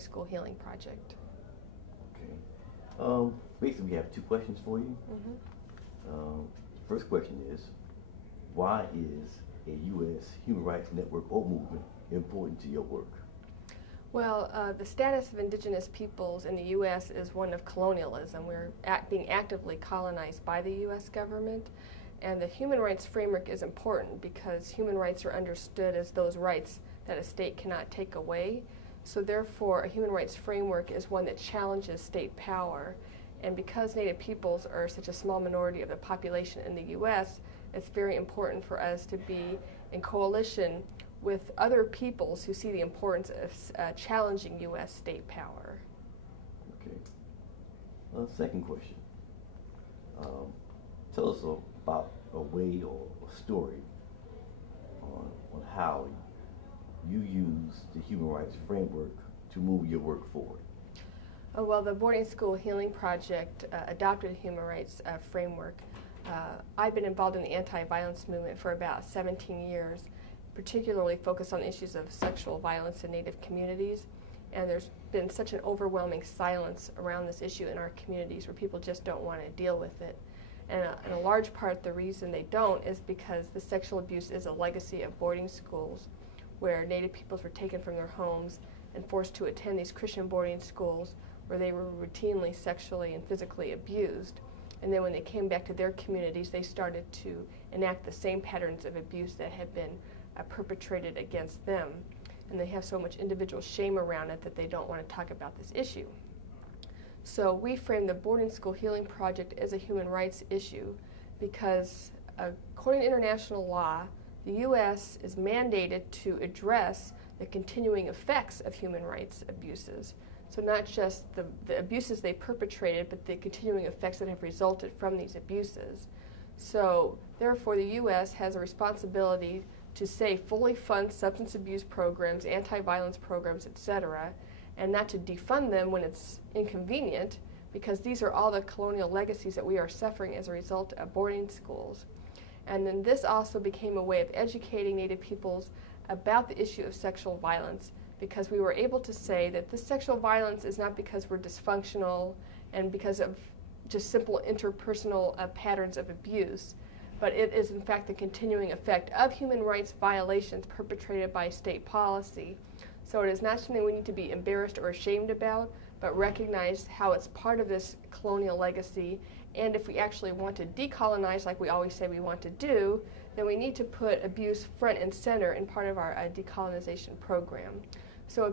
School Healing Project. Okay. Basically, we have two questions for you. First question is, why is a U.S. human rights network or movement important to your work? Well, the status of indigenous peoples in the U.S. is one of colonialism. We're being actively colonized by the U.S. government, and the human rights framework is important because human rights are understood as those rights that a state cannot take away. So therefore, a human rights framework is one that challenges state power. And because Native peoples are such a small minority of the population in the U.S., it's very important for us to be in coalition with other peoples who see the importance of challenging U.S. state power. Okay. Second question. Tell us about a way or a story on how you use the human rights framework to move your work forward. Well, the Boarding School Healing Project adopted a human rights framework. I've been involved in the anti-violence movement for about 17 years, particularly focused on issues of sexual violence in Native communities. And there's been such an overwhelming silence around this issue in our communities where people just don't want to deal with it. And in a large part, the reason they don't is because the sexual abuse is a legacy of boarding schools where Native peoples were taken from their homes and forced to attend these Christian boarding schools where they were routinely sexually and physically abused. And then when they came back to their communities, they started to enact the same patterns of abuse that had been perpetrated against them. And they have so much individual shame around it that they don't want to talk about this issue. So we frame the Boarding School Healing Project as a human rights issue because according to international law, the U.S. is mandated to address the continuing effects of human rights abuses. So not just the abuses they perpetrated, but the continuing effects that have resulted from these abuses. So therefore, the U.S. has a responsibility to say fully fund substance abuse programs, anti-violence programs, etc., and not to defund them when it's inconvenient, because these are all the colonial legacies that we are suffering as a result of boarding schools. And then this also became a way of educating Native peoples about the issue of sexual violence, because we were able to say that this sexual violence is not because we're dysfunctional and because of just simple interpersonal patterns of abuse, but it is in fact the continuing effect of human rights violations perpetrated by state policy. So it is not something we need to be embarrassed or ashamed about, but recognize how it's part of this colonial legacy. And if we actually want to decolonize, like we always say we want to do, then we need to put abuse front and center in part of our decolonization program. So